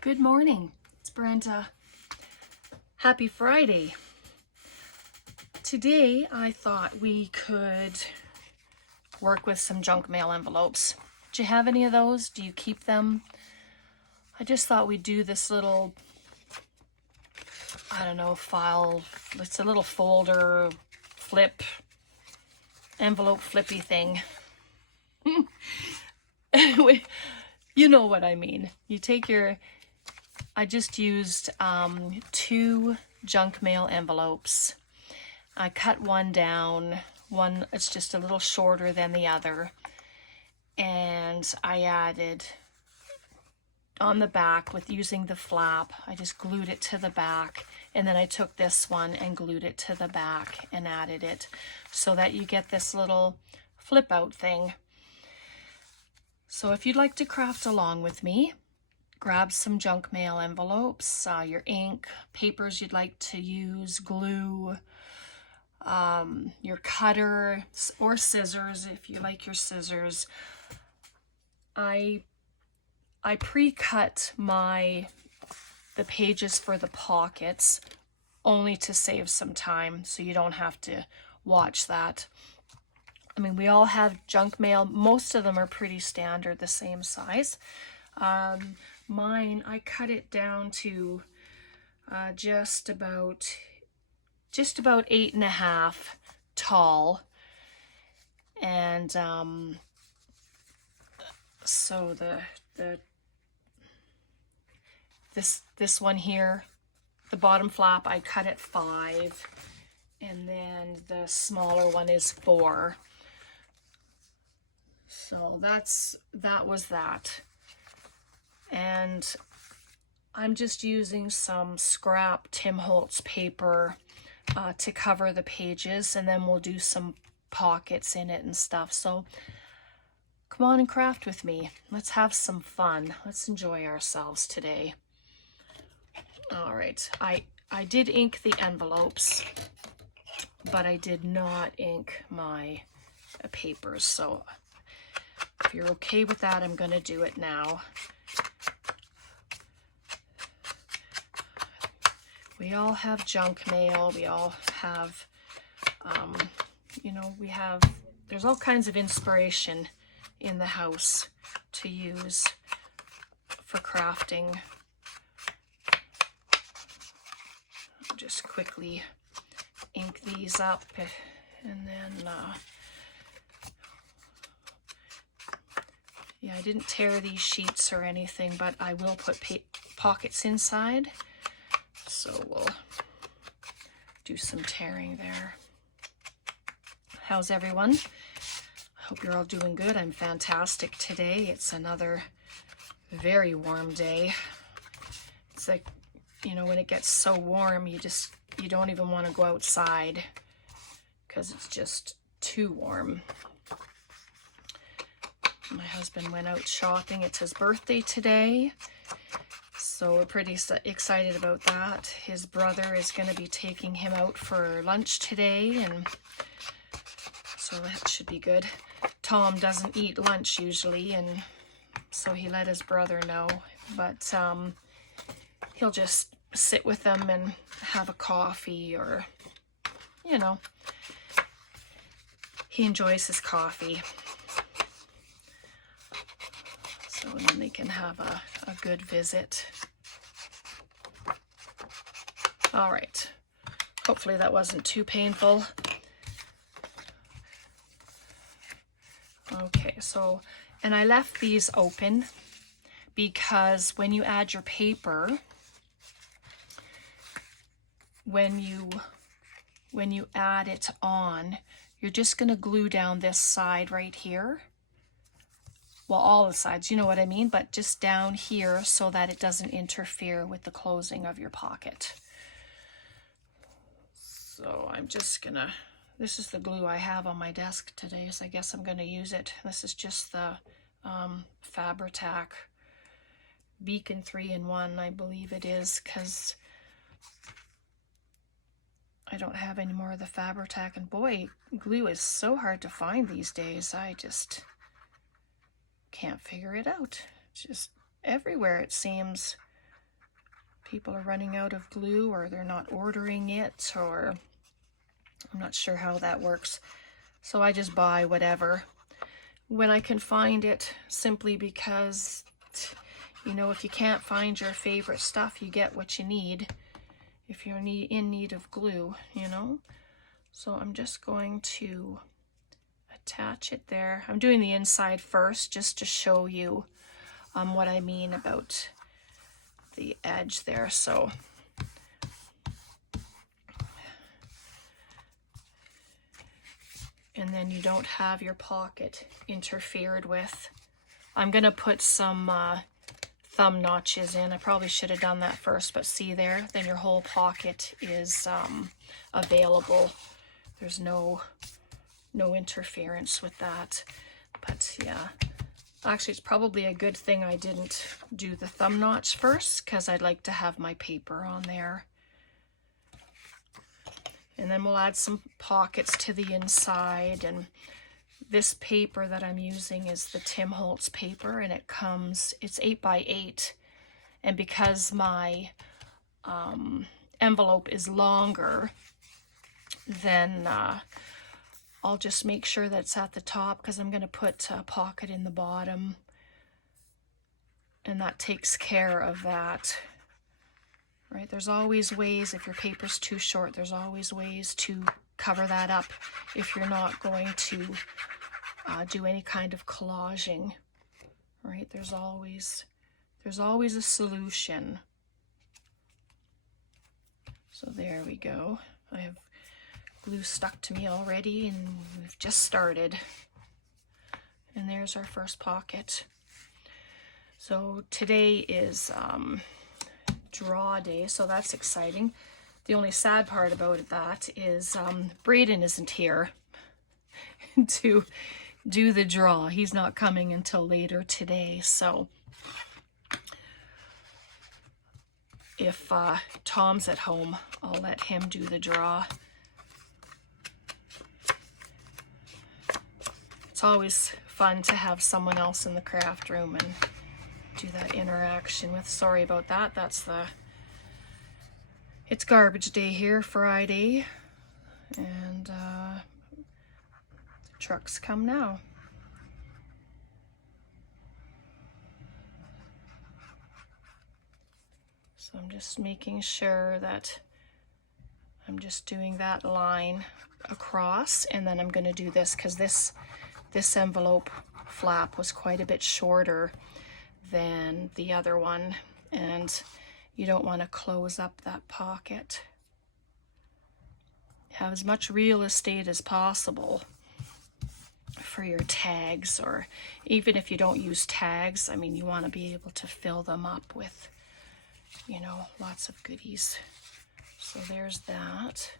Good morning, it's Brenda. Happy Friday. Today I thought we could work with some junk mail envelopes. Do you have any of those? Do you keep them? I just thought we'd do this little, I don't know, file. It's a little folder, flip, envelope flippy thing. You know what I mean. You take your, I just used 2 junk mail envelopes. I cut one down, one it's just a little shorter than the other, and I added on the back with using the flap, I just glued it to the back, and then I took this one and glued it to the back and added it so that you get this little flip out thing. So if you'd like to craft along with me, grab some junk mail envelopes, your ink, papers you'd like to use, glue, your cutter or scissors if you like your scissors. I pre-cut the pages for the pockets only to save some time so you don't have to watch that. I mean, we all have junk mail. Most of them are pretty standard, the same size. Mine, I cut it down to just about 8.5 tall, and so this one here, the bottom flap, I cut at 5, and then the smaller one is 4. So that was that. And I'm just using some scrap Tim Holtz paper to cover the pages, and then we'll do some pockets in it and stuff. So come on and craft with me. Let's have some fun. Let's enjoy ourselves today. All right, I did ink the envelopes, but I did not ink my papers. So if you're okay with that, I'm going to do it now. We all have junk mail. We all have, there's all kinds of inspiration in the house to use for crafting. I'll just quickly ink these up, and then, yeah, I didn't tear these sheets or anything, but I will put pockets inside. So we'll do some tearing there. How's everyone? I hope you're all doing good. I'm fantastic today. It's another very warm day. It's like, when it gets so warm, you don't even want to go outside because it's just too warm. My husband went out shopping. It's his birthday today. So we're pretty excited about that. His brother is going to be taking him out for lunch today, and so that should be good. Tom doesn't eat lunch usually, and so he let his brother know. But he'll just sit with them and have a coffee, or, he enjoys his coffee. So then they can have a good visit. All right. Hopefully that wasn't too painful. Okay, so, and I left these open because when you add your paper, when you add it on, you're just going to glue down this side right here. Well, all the sides, you know what I mean, but just down here so that it doesn't interfere with the closing of your pocket. So I'm just gonna, this is the glue I have on my desk today, so I guess I'm gonna use it. This is just the Fabri-Tac Beacon 3-in-1, I believe it is, because I don't have any more of the Fabri-Tac, and boy, glue is so hard to find these days. I just can't figure it out. It's just everywhere, it seems. people are running out of glue, or they're not ordering it, or I'm not sure how that works. So I just buy whatever when I can find it, simply because, you know, if you can't find your favorite stuff, you get what you need if you're in need of glue, you know. So I'm just going to attach it there. I'm doing the inside first just to show you what I mean about the edge there. So and then you don't have your pocket interfered with. I'm gonna put some thumb notches in. I probably should have done that first, but see there, then your whole pocket is available. There's no interference with that. But yeah, actually it's probably a good thing I didn't do the thumb notch first, because I'd like to have my paper on there. And then we'll add some pockets to the inside. And this paper that I'm using is the Tim Holtz paper, and it's 8x8. And because my envelope is longer, then I'll just make sure that's at the top, because I'm going to put a pocket in the bottom, and that takes care of that. Right, there's always ways, if your paper's too short, there's always ways to cover that up if you're not going to do any kind of collaging. Right, there's always a solution. So there we go. I have glue stuck to me already, and we've just started. And there's our first pocket. So today is draw day, so that's exciting. The only sad part about that is Braden isn't here to do the draw. He's not coming until later today. So if Tom's at home, I'll let him do the draw. It's always fun to have someone else in the craft room and do that interaction with. Sorry about that. It's garbage day here, Friday, and the trucks come now. So I'm just making sure that I'm just doing that line across, and then I'm going to do this, because this envelope flap was quite a bit shorter than the other one, and you don't want to close up that pocket. Have as much real estate as possible for your tags, or even if you don't use tags, I mean, you want to be able to fill them up with, you know, lots of goodies. So there's that.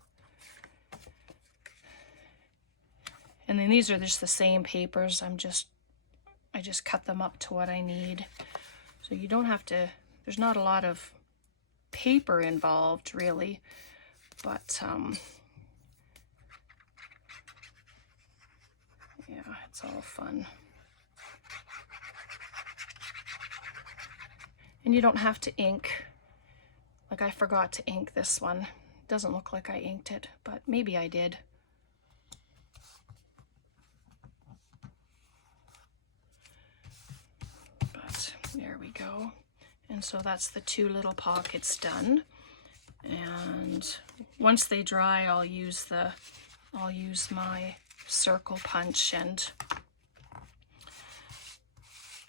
And then these are just the same papers. I just cut them up to what I need. So you don't have to, there's not a lot of paper involved really, but yeah, it's all fun. And you don't have to ink. Like, I forgot to ink this one. It doesn't look like I inked it, but maybe I did. But there we go. And so that's the two little pockets done. And once they dry, I'll use my circle punch and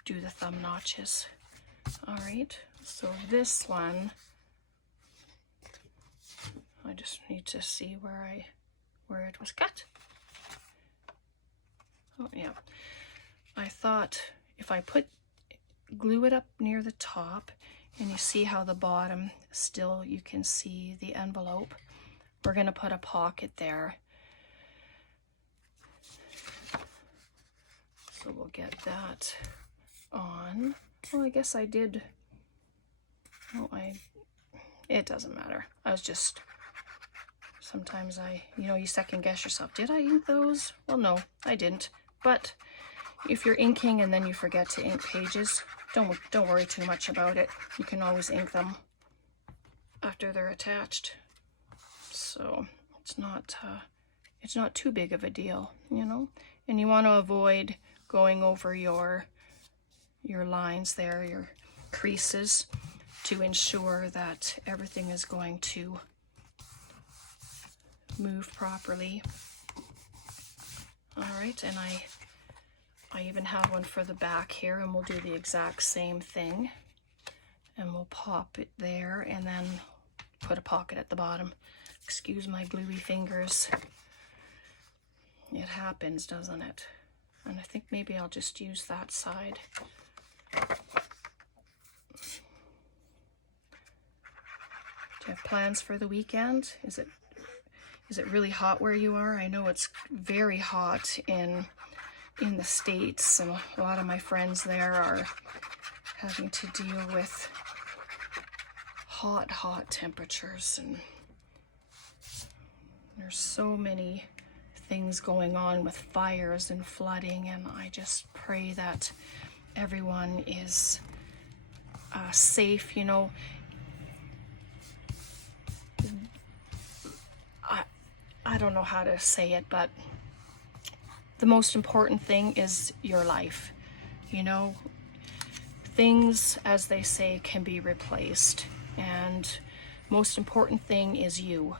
do the thumb notches. All right, so this one, I just need to see where it was cut. Oh yeah, I thought if I glue it up near the top, and you see how the bottom still, you can see the envelope. We're gonna put a pocket there. So we'll get that on. Well, I guess I did. Oh, it doesn't matter. I was just, sometimes you second guess yourself. Did I ink those? Well, no, I didn't. But if you're inking and then you forget to ink pages, don't worry too much about it. You can always ink them. after they're attached. So it's not too big of a deal, you know. And you want to avoid going over your lines there, your creases, to ensure that everything is going to move properly. All right, and I even have one for the back here, and we'll do the exact same thing. And we'll pop it there and then put a pocket at the bottom. Excuse my gluey fingers. It happens, doesn't it? And I think maybe I'll just use that side. Do you have plans for the weekend? Is it really hot where you are? I know it's very hot in the States, and a lot of my friends there are having to deal with hot temperatures, and there's so many things going on with fires and flooding, and I just pray that everyone is safe. You know, I don't know how to say it, but the most important thing is your life. You know, things, as they say, can be replaced, and most important thing is you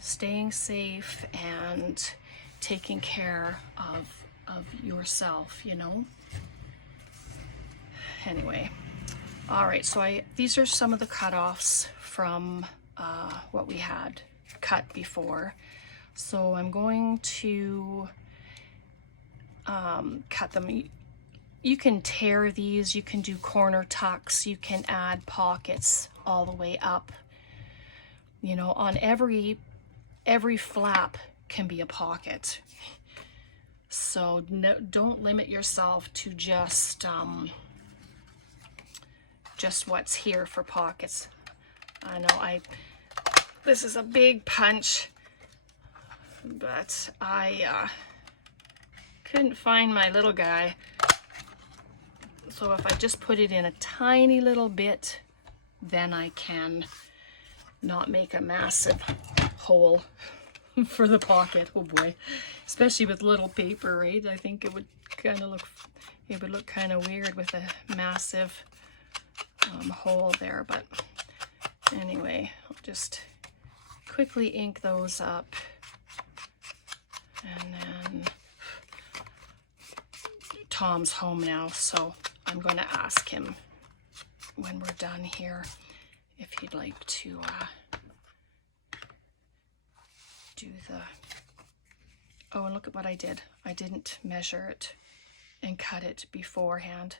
staying safe and taking care of yourself, you know. Anyway, all right, so these are some of the cutoffs from what we had cut before. So I'm going to cut them. You can tear these, you can do corner tucks, you can add pockets all the way up. You know, on every flap can be a pocket. So no, don't limit yourself to just what's here for pockets. I know this is a big punch, but I couldn't find my little guy. So if I just put it in a tiny little bit, then I can not make a massive hole for the pocket. Oh boy, especially with little paper, right? I think it would look kind of weird with a massive hole there. But anyway, I'll just quickly ink those up, and then Tom's home now, so I'm going to ask him when we're done here if he'd like to do the... Oh, and look at what I did. I didn't measure it and cut it beforehand.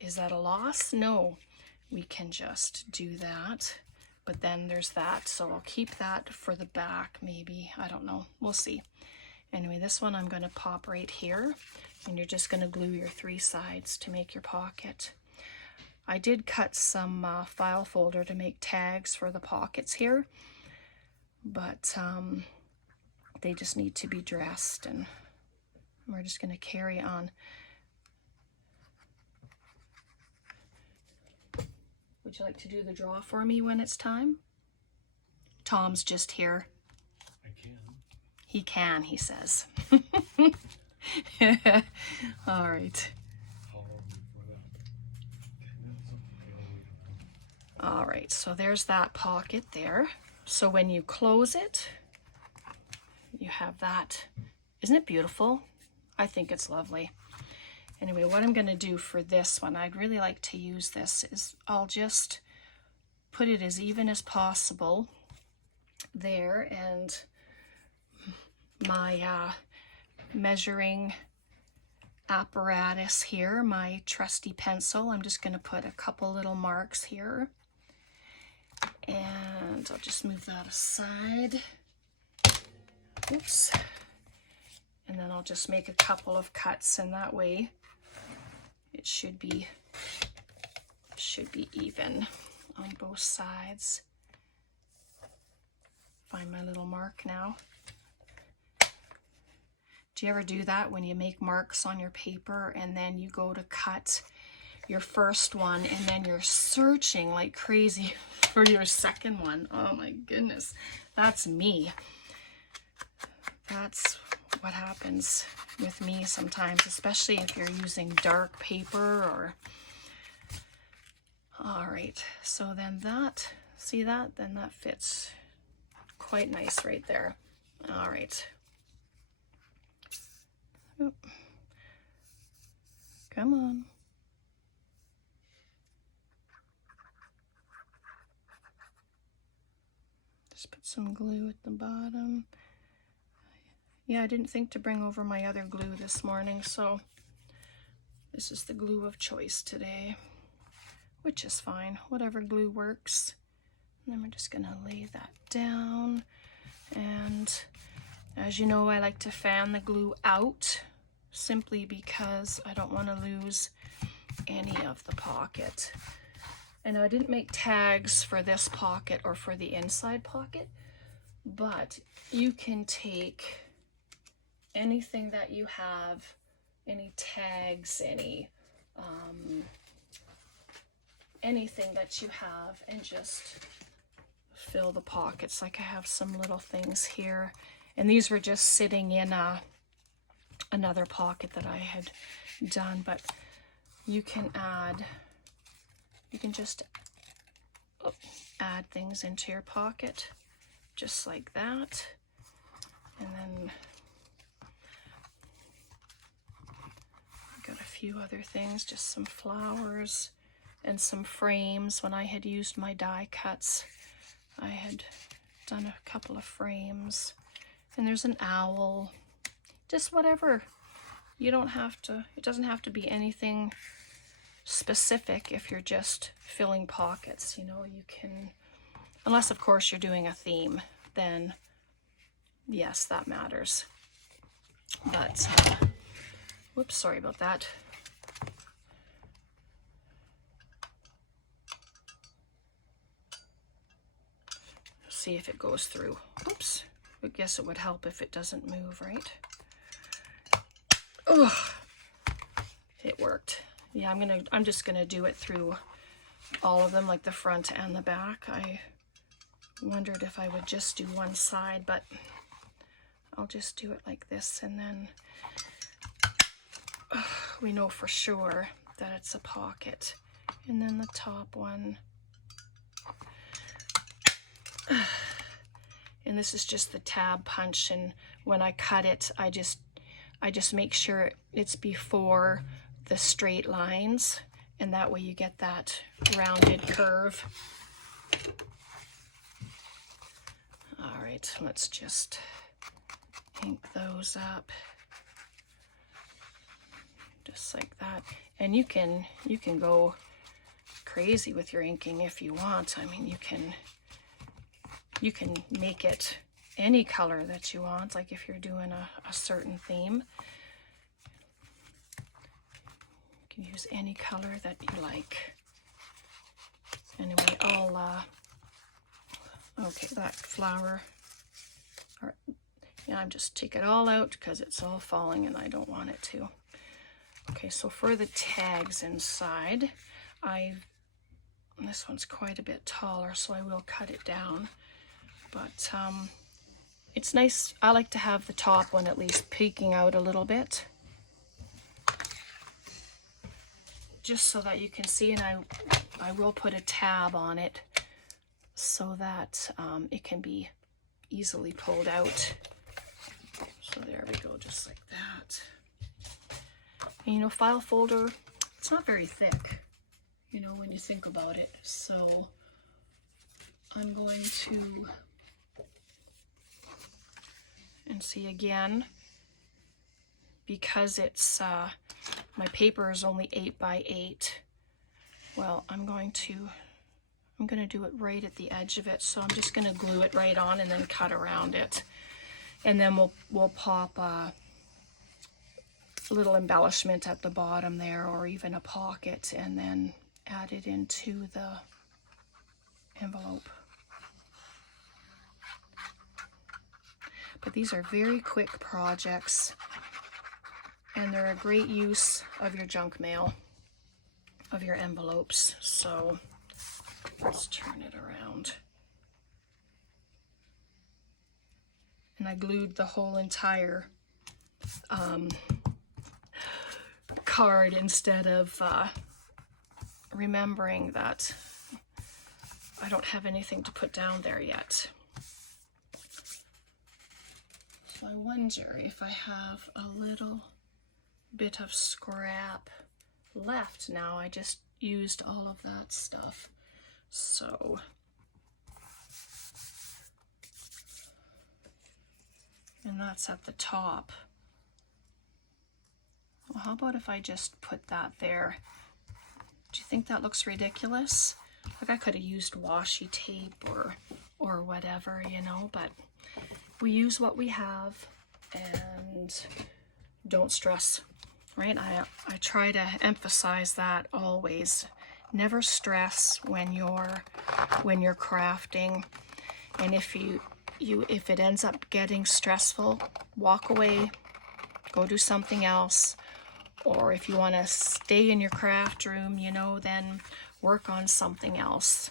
Is that a loss? No, we can just do that. But then there's that, so I'll keep that for the back maybe. I don't know. We'll see. Anyway, this one I'm going to pop right here, and you're just going to glue your 3 sides to make your pocket. I did cut some file folder to make tags for the pockets here, but they just need to be dressed, and we're just going to carry on. Would you like to do the draw for me when it's time? Tom's just here. I can. He can, he says. All right. All right, so there's that pocket there. So when you close it, you have that. Isn't it beautiful? I think it's lovely. Anyway, what I'm going to do for this one, I'd really like to use this, is I'll just put it as even as possible there, and my measuring apparatus here, my trusty pencil, I'm just going to put a couple little marks here, and I'll just move that aside. Oops. And then I'll just make a couple of cuts, and that way it should be even on both sides. Find my little mark now. Do you ever do that when you make marks on your paper and then you go to cut your first one and then you're searching like crazy for your second one. Oh my goodness, that's me. That's what happens with me sometimes, especially if you're using dark paper or... All right, so then that, see that? Then that fits quite nice right there. All right. Oop. Come on. Just put some glue at the bottom. Yeah, I didn't think to bring over my other glue this morning, so this is the glue of choice today, which is fine. Whatever glue works. And then we're just gonna lay that down. And as you know, I like to fan the glue out simply because I don't want to lose any of the pocket. And I didn't make tags for this pocket or for the inside pocket, but you can take anything that you have, any tags, anything that you have, and just fill the pockets. Like I have some little things here, and these were just sitting in another pocket that I had done, but you can just add things into your pocket just like that. And then I've got a few other things, just some flowers and some frames. When I had used my die cuts, I had done a couple of frames. And there's an owl, just whatever. You don't have to, it doesn't have to be anything specific if you're just filling pockets. You know, you can, unless of course you're doing a theme, then yes, that matters. But, whoops, sorry about that. See if it goes through. Oops, I guess it would help if it doesn't move, right? Oh, it worked. Yeah, I'm just gonna do it through all of them, like the front and the back. I wondered if I would just do one side, but I'll just do it like this, and then we know for sure that it's a pocket. And then the top one. And this is just the tab punch, and when I cut it, I just make sure it's before the straight lines, and that way you get that rounded curve. All right, let's just ink those up just like that. And you can go crazy with your inking if you want. I mean, you can make it any color that you want, like if you're doing a certain theme. You can use any color that you like. Anyway, okay, that flower, yeah, I'm just take it all out because it's all falling and I don't want it to. Okay, so for the tags inside, this one's quite a bit taller, so I will cut it down. But it's nice. I like to have the top one at least peeking out a little bit, just so that you can see. And I will put a tab on it so that it can be easily pulled out. So there we go, just like that. And you know, file folder, it's not very thick, you know, when you think about it. So I'm going to, and see again, because it's, my paper is only 8 by 8. Well, I'm going to do it right at the edge of it. So I'm just going to glue it right on and then cut around it. And then we'll pop a little embellishment at the bottom there, or even a pocket, and then add it into the envelope. But these are very quick projects, and they're a great use of your junk mail. of your envelopes. So let's turn it around. And I glued the whole entire card instead of remembering that I don't have anything to put down there yet. So I wonder if I have a little bit of scrap left now. I just used all of that stuff. So and that's at the top. Well, how about if I just put that there? Do you think that looks ridiculous? Like I could have used washi tape or whatever, you know, but we use what we have and don't stress, right? I try to emphasize that always. Never stress when you're crafting. And if if it ends up getting stressful, walk away, go do something else. Or if you want to stay in your craft room, you know, then work on something else.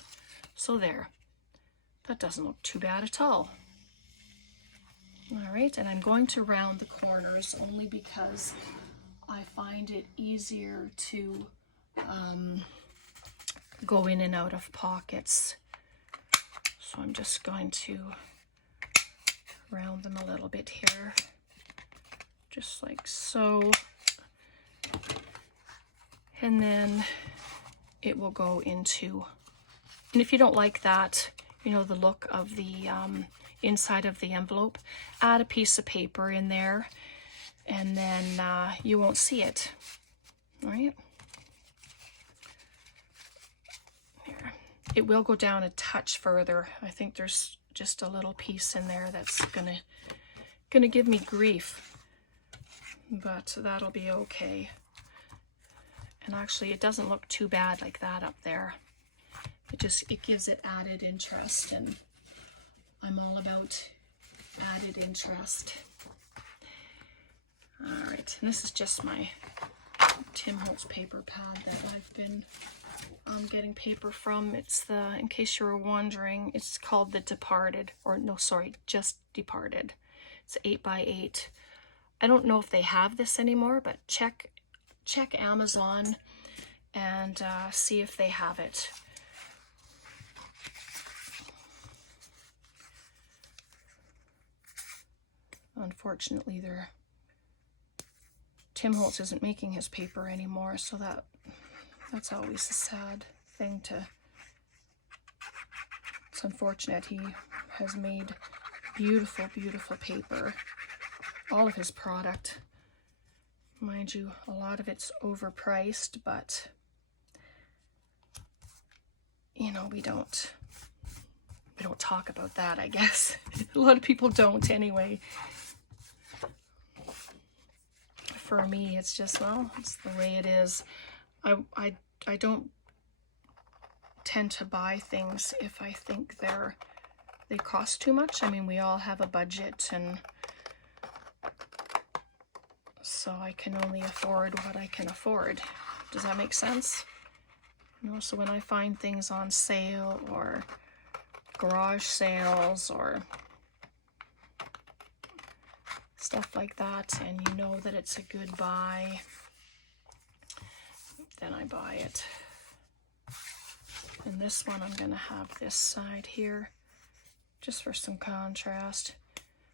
So there. That doesn't look too bad at all. All right, and I'm going to round the corners only because I find it easier to go in and out of pockets. So I'm just going to round them a little bit here, just like so. And then it will go into, and if you don't like that, you know, the look of the inside of the envelope, add a piece of paper in there and then you won't see it, right? Here. It will go down a touch further. I think there's just a little piece in there that's gonna give me grief, but that'll be okay. And actually it doesn't look too bad like that up there. It gives it added interest, and I'm all about added interest. All right, and this is just my Tim Holtz paper pad that I've been getting paper from. It's the, in case you were wondering, it's called the Departed, or no, sorry, Just Departed. It's 8x8. I don't know if they have this anymore, but check Amazon and see if they have it. Unfortunately, Tim Holtz isn't making his paper anymore, so that's always a sad thing to. It's unfortunate. He has made beautiful, beautiful paper. All of his product, mind you, a lot of it's overpriced, but you know, we don't talk about that, I guess. A lot of people don't anyway. For me, it's just, well, it's the way it is. I don't tend to buy things if I think they cost too much. I mean, we all have a budget, and so I can only afford what I can afford. Does that make sense? You know, so when I find things on sale or garage sales or stuff like that, and you know that it's a good buy, then I buy it. And this one, I'm going to have this side here just for some contrast.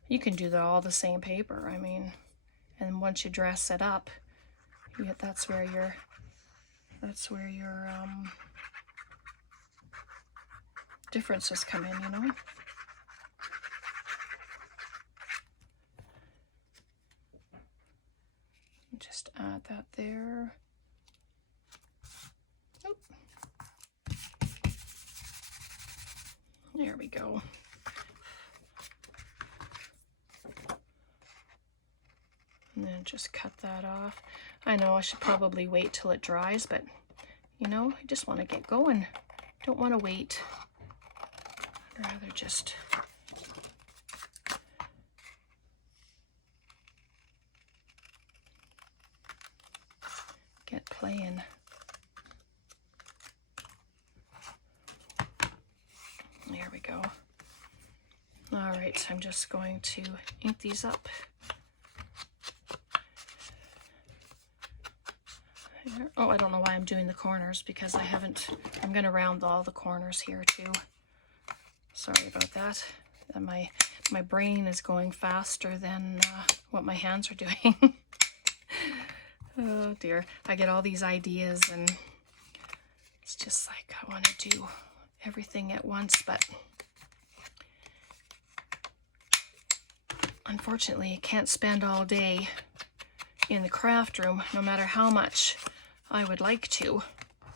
You can do all the same paper, I mean, and once you dress it up, that's where your differences come in, you know. Just add that there. Oop. There we go. And then just cut that off. I know I should probably wait till it dries, but you know, I just want to get going. Don't want to wait. I'd rather just get playing. go. All right, I'm just going to ink these up. Oh, I don't know why I'm doing the corners, because I'm going to round all the corners here too. Sorry about that. And my brain is going faster than what my hands are doing. Oh dear, I get all these ideas and it's just like I want to do everything at once, but unfortunately I can't spend all day in the craft room, no matter how much I would like to.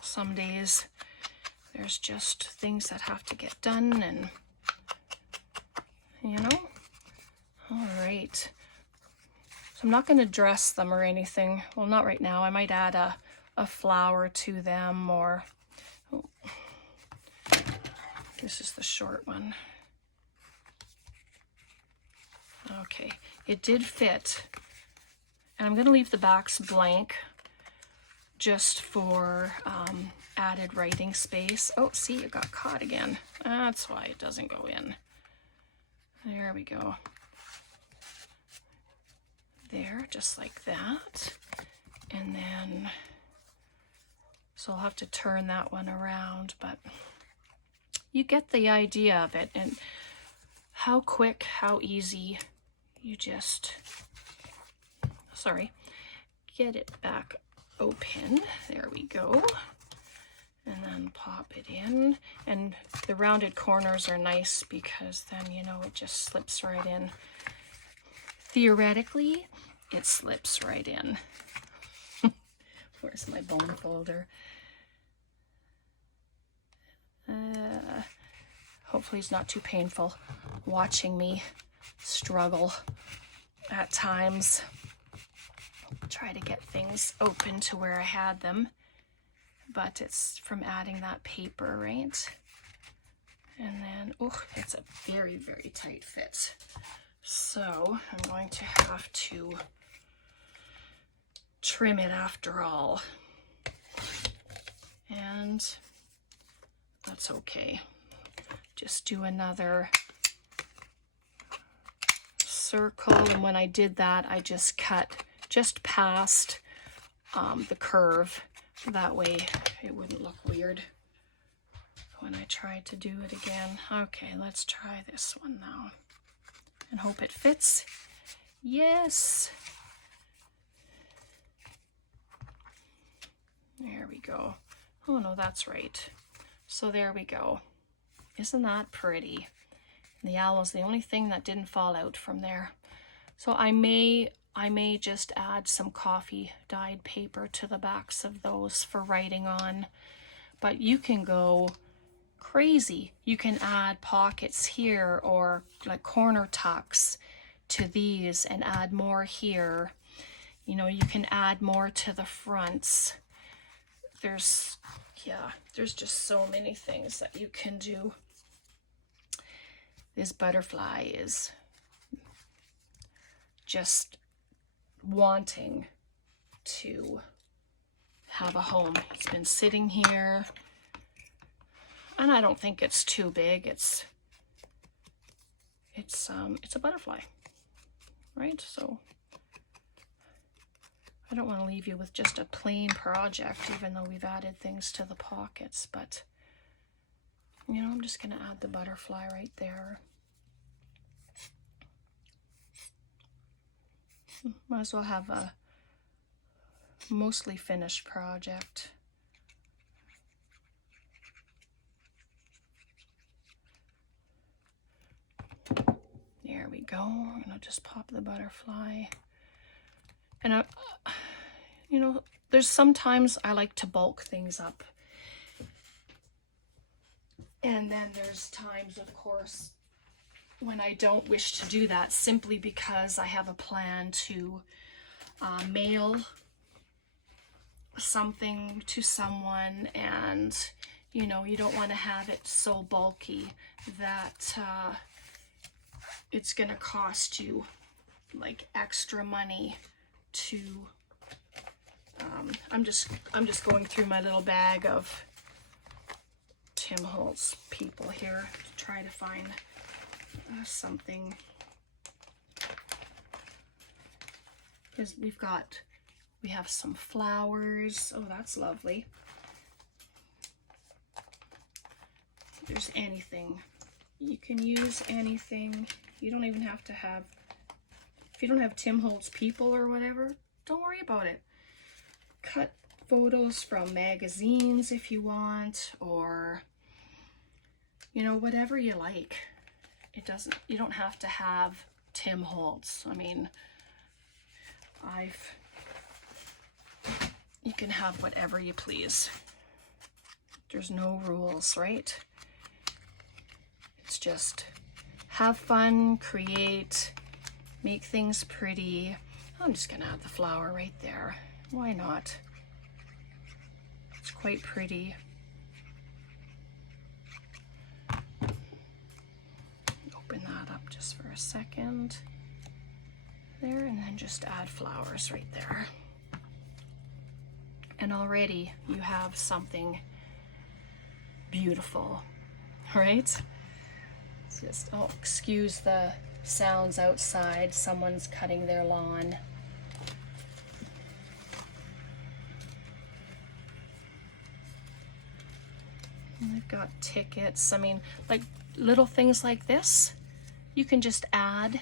Some days there's just things that have to get done, and you know. All right, so I'm not going to dress them or anything. Well, not right now. I might add a flower to them, or oh, this is the short one. Okay, it did fit. And I'm going to leave the backs blank just for added writing space. Oh, see, it got caught again. That's why it doesn't go in. There we go. There, just like that. And then, so I'll have to turn that one around, but you get the idea of it, and how quick, how easy you just, sorry, get it back open. There we go. And then pop it in. And the rounded corners are nice because then, you know, it just slips right in. Theoretically, it slips right in. Where's my bone folder? Hopefully it's not too painful watching me struggle at times. Try to get things open to where I had them, but it's from adding that paper, right? And then, oh, it's a very, very tight fit. So I'm going to have to trim it after all. And that's okay. Just do another circle, and when I did that, I just cut just past the curve. That way it wouldn't look weird when I tried to do it again. Okay, let's try this one now and hope it fits. Yes. There we go. Oh no, that's right. So there we go. Isn't that pretty? The owl's the only thing that didn't fall out from there. So I may just add some coffee dyed paper to the backs of those for writing on, but you can go crazy. You can add pockets here or like corner tucks to these and add more here. You know, you can add more to the fronts. There's just so many things that you can do. This butterfly is just wanting to have a home. It's been sitting here, and I don't think it's too big. It's a butterfly, right? So I don't want to leave you with just a plain project, even though we've added things to the pockets, but you know, I'm just going to add the butterfly right there. Might as well have a mostly finished project. There we go. I'm going to just pop the butterfly. And you know, there's sometimes I like to bulk things up. And then there's times, of course, when I don't wish to do that, simply because I have a plan to mail something to someone, and you know, you don't want to have it so bulky that it's gonna cost you like extra money to I'm just going through my little bag of Tim Holtz people here to try to find something. Because we have some flowers. Oh, that's lovely. If there's anything, you can use anything. You don't even have to have, if you don't have Tim Holtz people or whatever, don't worry about it. Cut photos from magazines if you want, or, you know, whatever you like. You don't have to have Tim Holtz. I mean, you can have whatever you please. There's no rules, right? It's just have fun, create, make things pretty. I'm just gonna add the flower right there. Why not? It's quite pretty. Open that up just for a second. There, and then just add flowers right there. And already you have something beautiful, right? It's just, oh, excuse the sounds outside. Someone's cutting their lawn. And I've got tickets. I mean, like little things like this, you can just add,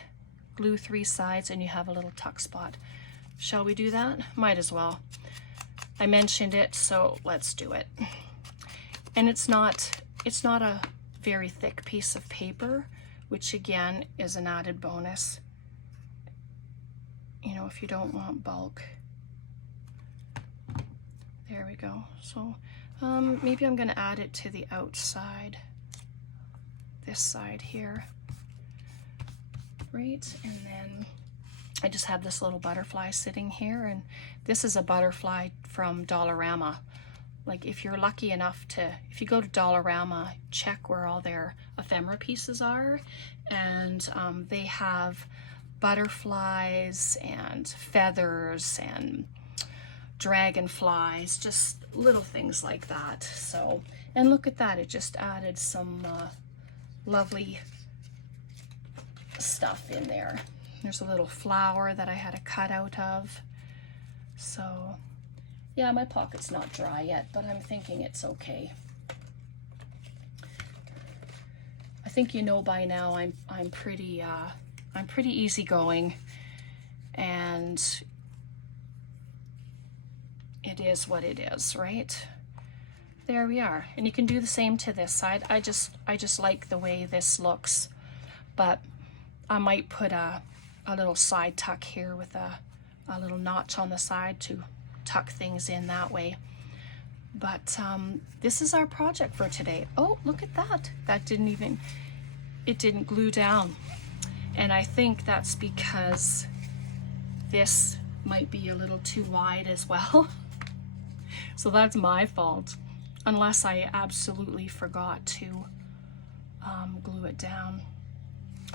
glue 3 sides, and you have a little tuck spot. Shall we do that? Might as well. I mentioned it, so let's do it. And it's not a very thick piece of paper, which again is an added bonus. You know, if you don't want bulk. There we go. So maybe I'm going to add it to the outside, this side here, right? And then I just have this little butterfly sitting here, and this is a butterfly from Dollarama. Like if you're lucky enough to, if you go to Dollarama, check where all their ephemera pieces are, and they have butterflies and feathers and dragonflies, just little things like that. So, and look at that, it just added some lovely stuff in there. There's a little flower that I had a cut out of. So yeah, my pocket's not dry yet, but I'm thinking it's okay. I think you know by now I'm pretty easygoing, and it is what it is, right? There we are. And you can do the same to this side. I just like the way this looks, but I might put a little side tuck here with a little notch on the side to tuck things in that way. But this is our project for today. Oh, look at that. That it didn't glue down. And I think that's because this might be a little too wide as well. So that's my fault, unless I absolutely forgot to glue it down.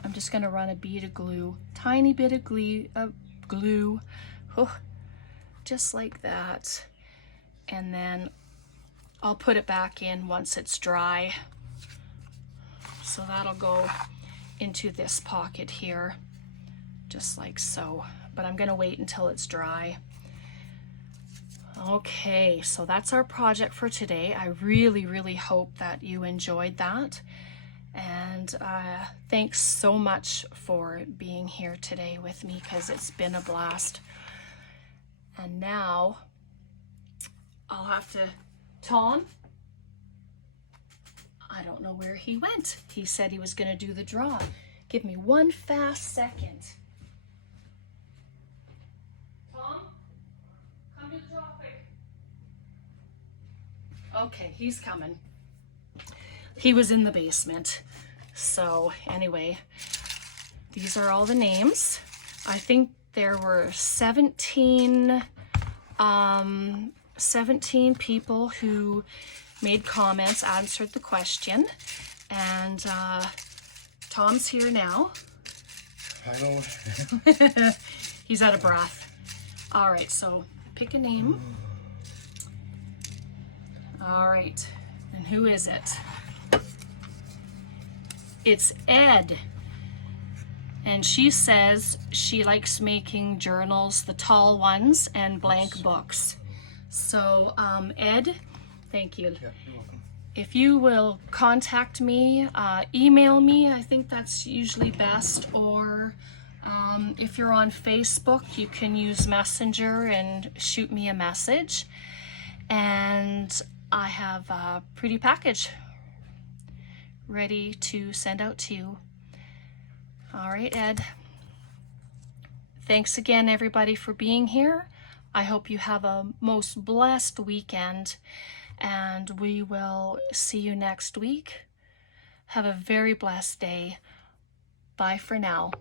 I'm just going to run a bead of glue, tiny bit of glue, oh, just like that. And then I'll put it back in once it's dry. So that'll go into this pocket here, just like so. But I'm going to wait until it's dry. Okay, so that's our project for today. I really, really hope that you enjoyed that. And thanks so much for being here today with me, because it's been a blast. And now I'll have to, Tom, I don't know where he went. He said he was going to do the draw. Give me one fast second. Tom, come do the draw quick. Okay, he's coming. He was in the basement. So anyway, these are all the names. I think there were 17 people who made comments, answered the question, and Tom's here now. Hello. He's out of breath. All right, so pick a name. All right, and who is it? It's Ed. And she says she likes making journals, the tall ones, and blank books. So, Ed, thank you. Yeah, you're welcome. If you will contact me, email me, I think that's usually best, or if you're on Facebook, you can use Messenger and shoot me a message. And I have a pretty package ready to send out to you. All right, Ed. Thanks again, everybody, for being here. I hope you have a most blessed weekend, and we will see you next week. Have a very blessed day. Bye for now.